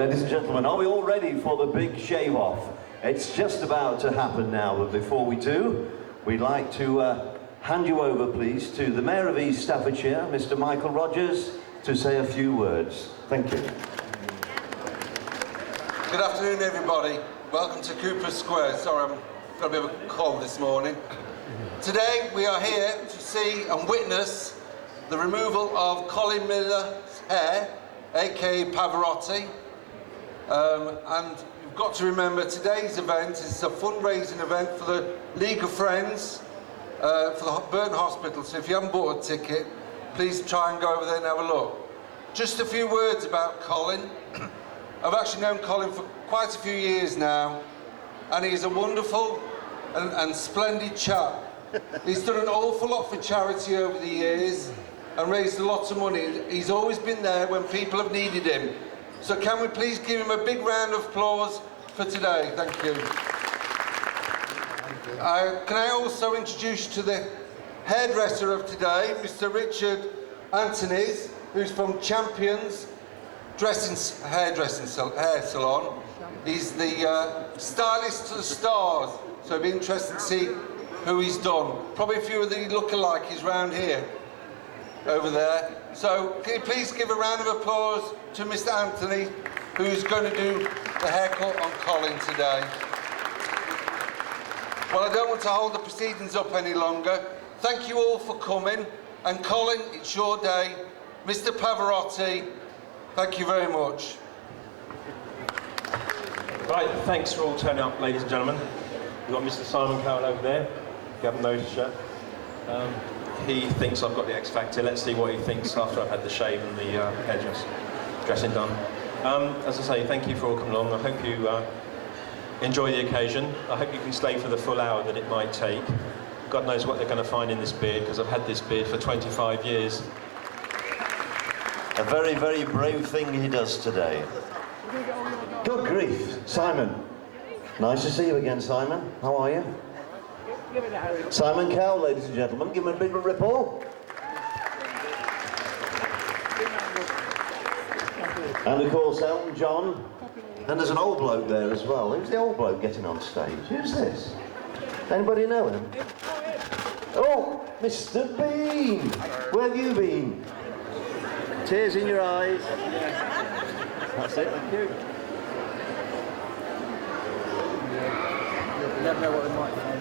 Ladies and gentlemen, are we all ready for the big shave-off? It's just about to happen now, but before we do, we'd like to hand you over, please, to the Mayor of East Staffordshire, Mr. Michael Rogers, to say a few words. Thank you. Good afternoon, everybody. Welcome to Cooper Square. Sorry, I've got a bit of a cold this morning. Today, we are here to see and witness the removal of Colin Miller's hair, aka Pavarotti. And you've got to remember today's event is a fundraising event for the League of Friends for the Burton Hospital. So if you haven't bought a ticket, please try and go over there and have a look. Just a few words about Colin. I've actually known Colin for quite a few years now, and he's a wonderful and splendid chap. He's done an awful lot for charity over the years and raised a lot of money. He's always been there when people have needed him. So can we please give him a big round of applause for today? Thank you. Can I also introduce you to the hairdresser of today, Mr. Richard Anthony's, who's from Champions hair salon. He's the stylist to the stars, so it'd be interesting to see who he's done. Probably a few of the lookalikes round here, over there. So can you please give a round of applause to Mr. Anthony, who's going to do the haircut on Colin today. Well, I don't want to hold the proceedings up any longer. Thank you all for coming. And Colin, it's your day. Mr. Pavarotti, thank you very much. Right, thanks for all turning up, ladies and gentlemen. We've got Mr. Simon Cowell over there. You haven't noticed yet. He thinks I've got the X Factor. Let's see what he thinks after I've had the shave and the dressing done. As I say, thank you for all coming along. I hope you enjoy the occasion. I hope you can stay for the full hour that it might take. God knows what they're going to find in this beard, because I've had this beard for 25 years. A very, very brave thing he does today. Good grief, Simon. Nice to see you again, Simon. How are you? Simon Cowell, ladies and gentlemen, give him a big ripple. And of course, Elton John. And there's an old bloke there as well. Who's the old bloke getting on stage? Who's this? Anybody know him? Oh, Mr. Bean! Where have you been? Tears in your eyes. That's it, thank you. You never know what they might find.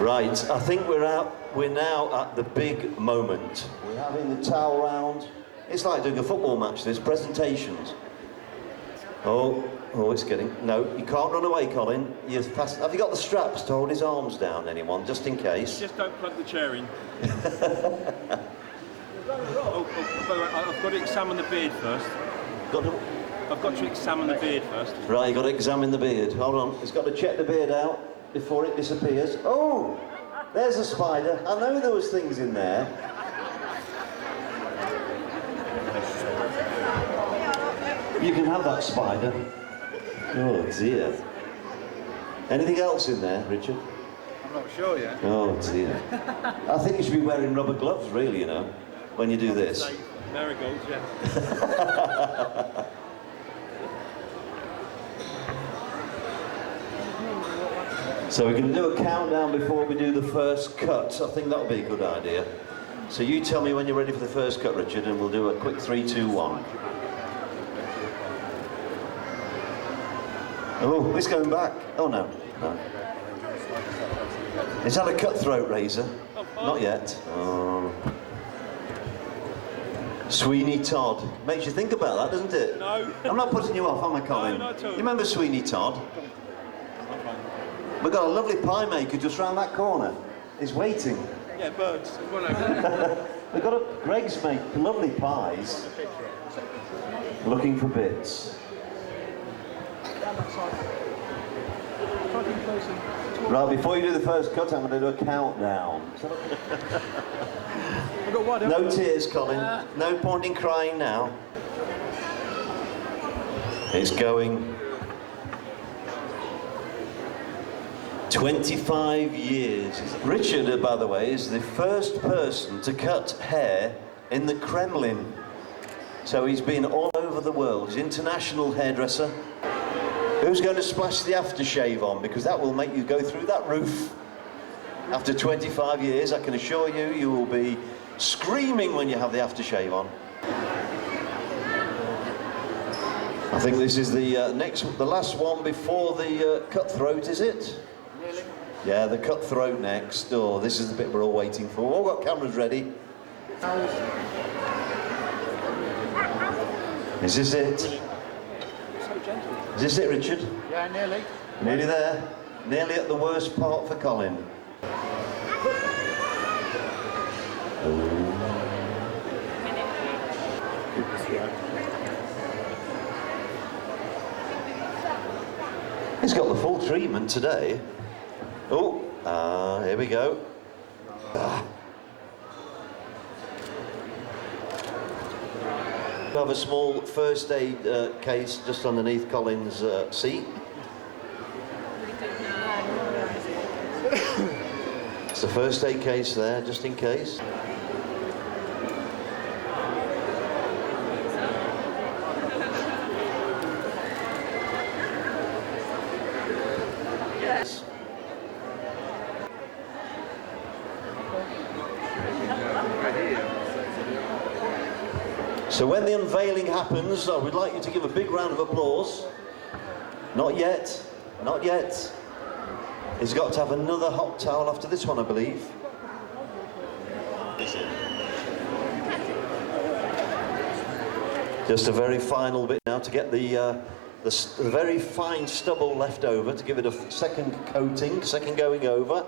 Right, I think we're now at the big moment. We're having the towel round. It's like doing a football match, there's presentations. Oh, it's getting... No, you can't run away, Colin. You're fast. Have you got the straps to hold his arms down, anyone, just in case? Just don't plug the chair in. Oh, by the way, I've got to examine the beard first. I've got to examine the beard first. Right, you've got to examine the beard. Hold on, he's got to check the beard out before it disappears. Oh, there's a spider. I know there was things in there. You can have that spider. Oh dear. Anything else in there, Richard? I'm not sure yet. Oh dear. I think you should be wearing rubber gloves, really, you know, when you do this. Marigolds, yeah. So we're going to do a countdown before we do the first cut. I think that'll be a good idea. So you tell me when you're ready for the first cut, Richard, and we'll do a quick 3, 2, 1. Oh, it's going back. Oh no, no. Is that a cutthroat razor? Not yet. Oh. Sweeney Todd. Makes you think about that, doesn't it? No. I'm not putting you off, am I, Colin? No, not at all. You remember Sweeney Todd? We've got a lovely pie maker just round that corner. He's waiting. Yeah, birds. We've got Greg's make lovely pies. Looking for bits. Right, before you do the first cut, I'm going to do a countdown. No tears, Colin. No point in crying now. It's going. 25 years. Richard, by the way, is the first person to cut hair in the Kremlin. So he's been all over the world. He's an international hairdresser. Who's going to splash the aftershave on? Because that will make you go through that roof. After 25 years, I can assure you, you will be screaming when you have the aftershave on. I think this is the the last one before the cutthroat, is it? Really? Yeah, the cutthroat next. Oh, this is the bit we're all waiting for. We've all got cameras ready. Is this it? Is this it, Richard? Yeah, nearly. Nearly there. Nearly at the worst part for Colin. He's got the full treatment today. Oh, here we go. We have a small first aid case just underneath Colin's seat. It's the first aid case there, just in case. Yes. So when the unveiling happens, I would like you to give a big round of applause. Not yet, not yet. He's got to have another hot towel after this one, I believe. Just a very final bit now to get the very fine stubble left over, to give it a second coating, second going over.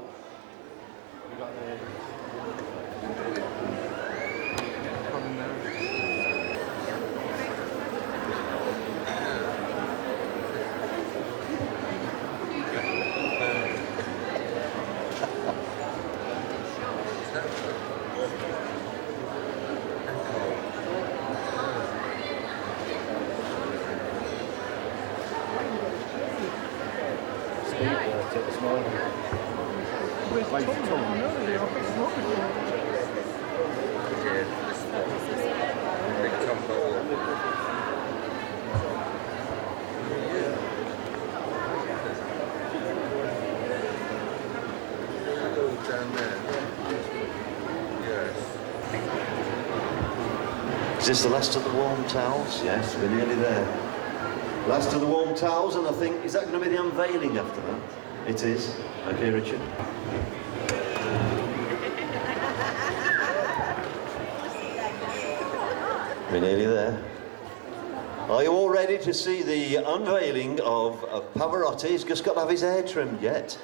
Is this the last of the warm towels? Yes, we're nearly there. Last of the warm towels, and I think, is that going to be the unveiling after that? It is. Okay, Richard. We're nearly there. Are you all ready to see the unveiling of Pavarotti? He's just got to have his hair trimmed yet.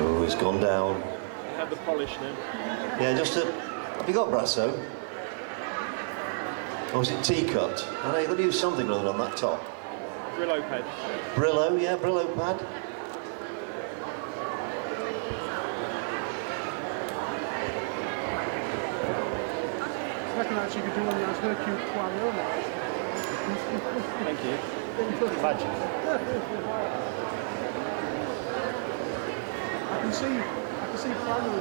Oh, he's gone down. You have the polish now. Yeah, just a... Have you got Brasso? Or is it tea-cut? I know you've got to use something other than that top. Brillo pad. Brillo, yeah, Brillo pad. I reckon actually you could do one of those Hercule Poirot now. Thank you. Imagine. I can see Poirot.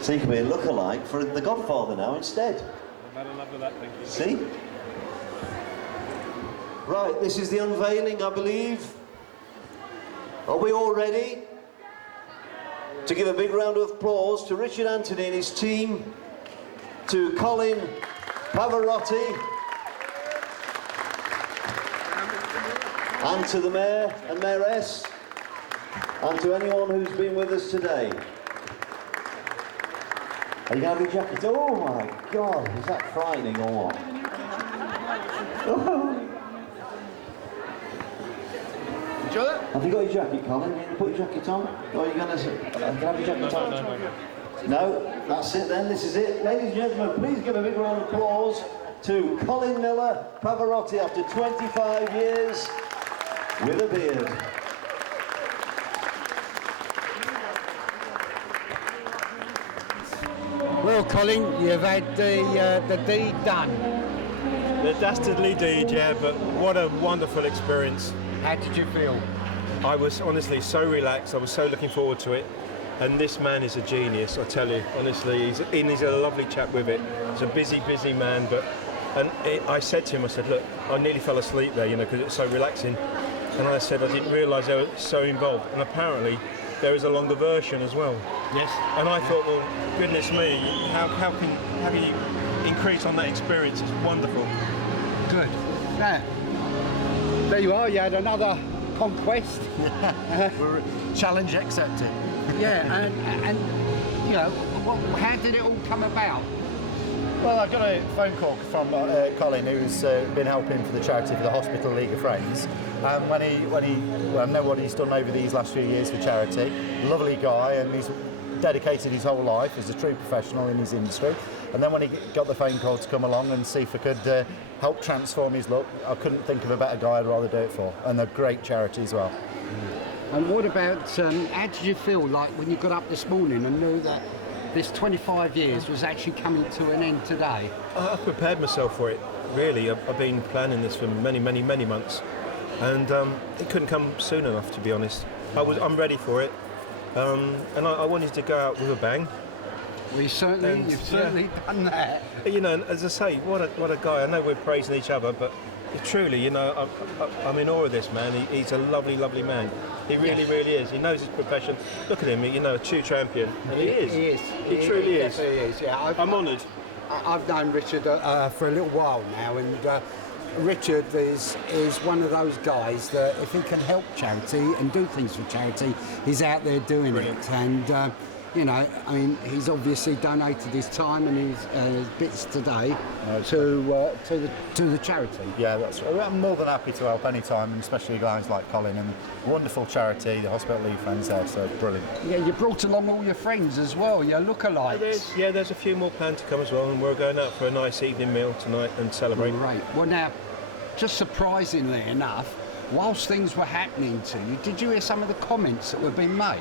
So you can be a lookalike for The Godfather now instead. I've had enough of that, thank you. See? Right, this is the unveiling, I believe. Are we all ready? To give a big round of applause to Richard Anthony and his team, to Colin Pavarotti, and to the Mayor and Mayoress, and to anyone who's been with us today. Are you going to have your jacket? Oh my God, is that frightening or what? Enjoy that? Have you got your jacket, Colin? You put your jacket on? Or are you going to have your jacket on? No. No, that's it then, this is it. Ladies and gentlemen, please give a big round of applause to Colin Miller Pavarotti after 25 years with a beard. Well, Colin, you've had the deed done. The dastardly deed, yeah, but what a wonderful experience. How did you feel? I was honestly so relaxed, I was so looking forward to it. And this man is a genius, I tell you, honestly. He's a lovely chap with it. He's a busy man, I said to him, I said, look, I nearly fell asleep there, you know, because it was so relaxing. And I said, I didn't realise they were so involved. And apparently, there is a longer version as well. Yes. And I thought, well, goodness me, how can you increase on that experience? It's wonderful. Good. Now, there you are, you had another conquest. Challenge accepted. Yeah, and you know, how did it all come about? Well, I got a phone call from Colin, who's been helping for the charity for the Hospital League of Friends. And when I know what he's done over these last few years for charity. Lovely guy, and he's dedicated his whole life as a true professional in his industry. And then when he got the phone call to come along and see if I could help transform his look, I couldn't think of a better guy I'd rather do it for. And a great charity as well. And what about, how did you feel like when you got up this morning and knew that this 25 years was actually coming to an end today? I've prepared myself for it, really. I've been planning this for many months. And it couldn't come soon enough, to be honest. I'm ready for it. And I wanted to go out with a bang. Well, you've certainly done that. You know, and as I say, what a guy. I know we're praising each other, but truly, you know, I'm in awe of this man. He's a lovely man. He really is. He knows his profession. Look at him, you know, a true champion. And he is. He truly is. He is, yeah. I'm honoured. I've known Richard for a little while now, and Richard is one of those guys that if he can help charity and do things for charity, he's out there doing it. And you know, I mean, he's obviously donated his time and his bits today to the charity. Yeah, that's right. I'm more than happy to help any time, and especially guys like Colin. And wonderful charity, the Hospital League Friends there, so brilliant. Yeah, you brought along all your friends as well, your lookalikes. There's a few more planned to come as well, and we're going out for a nice evening meal tonight and celebrate. Great. Well, now, just surprisingly enough, whilst things were happening to you, did you hear some of the comments that were being made?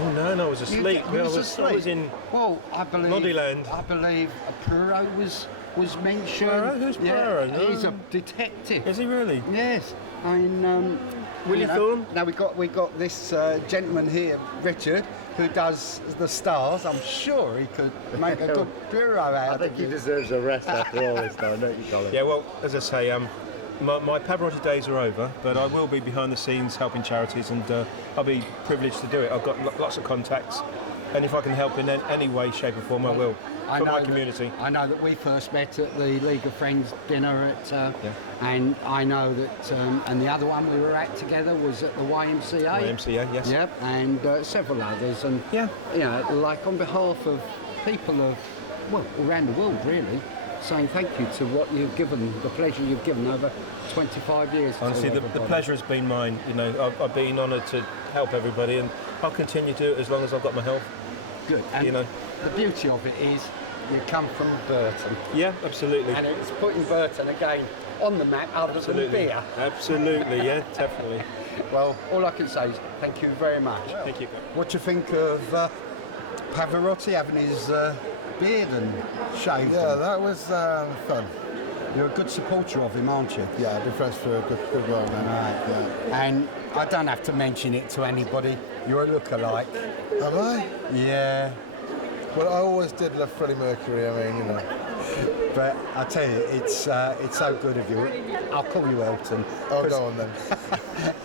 Oh no, I was asleep. I was in. Well, I believe. Noddyland. I believe Poirot was mentioned. Poirot? Who's Poirot? Yeah, he's a detective. Is he really? Yes. I mean, Willie Thorne? Now we got this gentleman here, Richard, who does the stars. I'm sure he could make a good Poirot out I of think he it. deserves a rest after all this time, don't you, Colin? Yeah, well, as I say, my Pavarotti days are over, but I will be behind the scenes helping charities, and I'll be privileged to do it. I've got lots of contacts, and if I can help in any way, shape or form, I will, for my community. I know that we first met at the League of Friends dinner and I know that, and the other one we were at together was at the YMCA. YMCA, yes. Yep, and several others, and yeah, you know, like on behalf of people around the world, really, saying thank you to what you've given, the pleasure you've given over 25 years. Honestly, the pleasure has been mine. You know, I've been honoured to help everybody, and I'll continue to do it as long as I've got my health. Good. And you know, the beauty of it is you come from Burton. Yeah, absolutely. And it's putting Burton again on the map other than beer. Absolutely, yeah, definitely. Well, all I can say is thank you very much. Thank you. What do you think of Pavarotti having his beard and shaved? Yeah, that was fun. You're a good supporter of him, aren't you? Yeah, I've been friends for a good while now. Right. Yeah. And I don't have to mention it to anybody. You're a lookalike. Am I? Yeah. Well, I always did love Freddie Mercury. I mean, you know. But I tell you, it's so good of you. I'll call you Elton. Oh, go on then.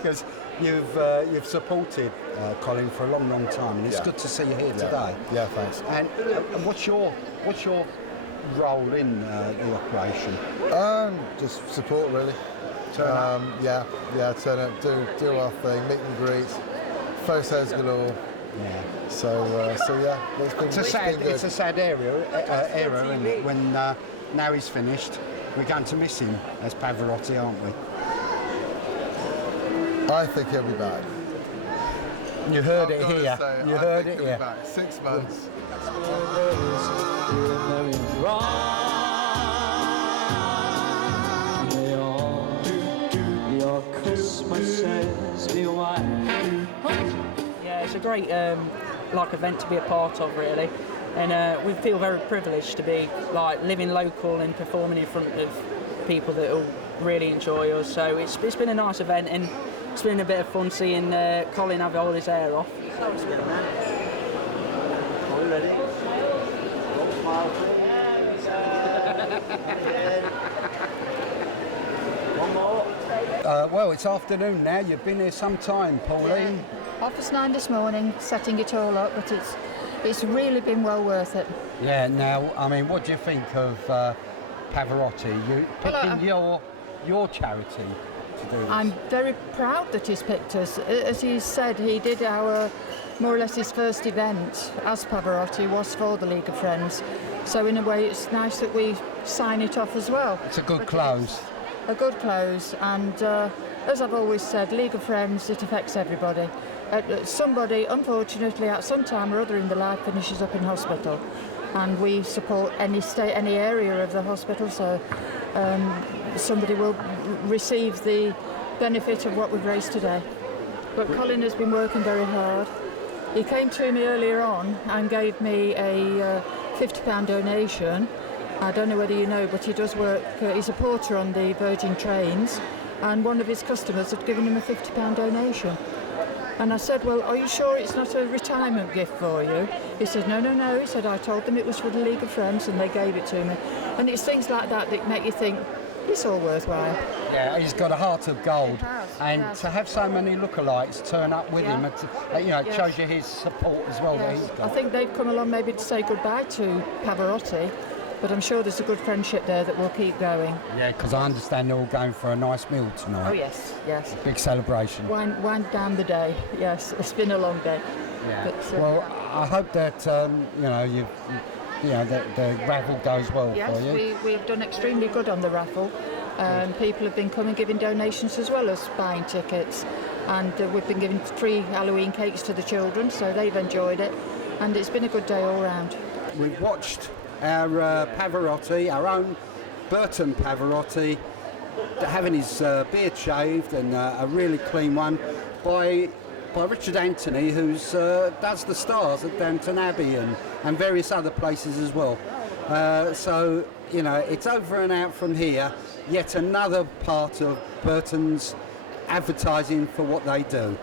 Because you've supported Colin for a long, long time, and it's good to see you here today. Yeah, thanks. And what's your role in the operation? Just support really. Turn up. Turn up, do our thing, meet and greet, photos galore. Yeah. So yeah, it's been good. It's a sad era, isn't it? When now he's finished, we're going to miss him as Pavarotti, aren't we? I think he'll be back. You heard it here. You heard it he'll here. be back. 6 months. Yeah, it's a great event to be a part of, really, and we feel very privileged to be living local and performing in front of people that will really enjoy us. So it's been a nice event, and it's been a bit of fun seeing Colin have all his hair off. Are we ready? One smile. One more. Well, it's afternoon now. You've been here some time, Pauline. 9:30 this morning, setting it all up, but it's really been well worth it. Yeah. Now, I mean, what do you think of Pavarotti? You picking your charity to do this? I'm very proud that he's picked us. As he said, he did more or less his first event as Pavarotti was for the League of Friends. So in a way, it's nice that we sign it off as well. It's a good close. A good close, and as I've always said, League of Friends, it affects everybody. Somebody, unfortunately, at some time or other in their life, finishes up in hospital, and we support any area of the hospital, so somebody will receive the benefit of what we've raised today. But Colin has been working very hard. He came to me earlier on and gave me a £50 donation. I don't know whether you know, but he does work, he's a porter on the Virgin trains, and one of his customers had given him a £50 donation. And I said, well, are you sure it's not a retirement gift for you? He said, no. He said, I told them it was for the League of Friends, and they gave it to me. And it's things like that that make you think, it's all worthwhile. Yeah, he's got a heart of gold. He has. To have so many lookalikes turn up with him, it shows you his support as well that he's got. I think they've come along maybe to say goodbye to Pavarotti, but I'm sure there's a good friendship there that will keep going. Yeah, because I understand they're all going for a nice meal tonight. Oh, yes. Big celebration. Wind down the day, yes. It's been a long day. Yeah. But, well, I hope that, the raffle goes well for you. Yes, we've done extremely good on the raffle. People have been coming giving donations as well as buying tickets, and we've been giving free Halloween cakes to the children, so they've enjoyed it, and it's been a good day all round. We've watched our Pavarotti, our own Burton Pavarotti, having his beard shaved, and a really clean one by Richard Anthony, who does the stars at Downton Abbey and various other places as well. So, it's over and out from here. Yet another part of Burton's advertising for what they do.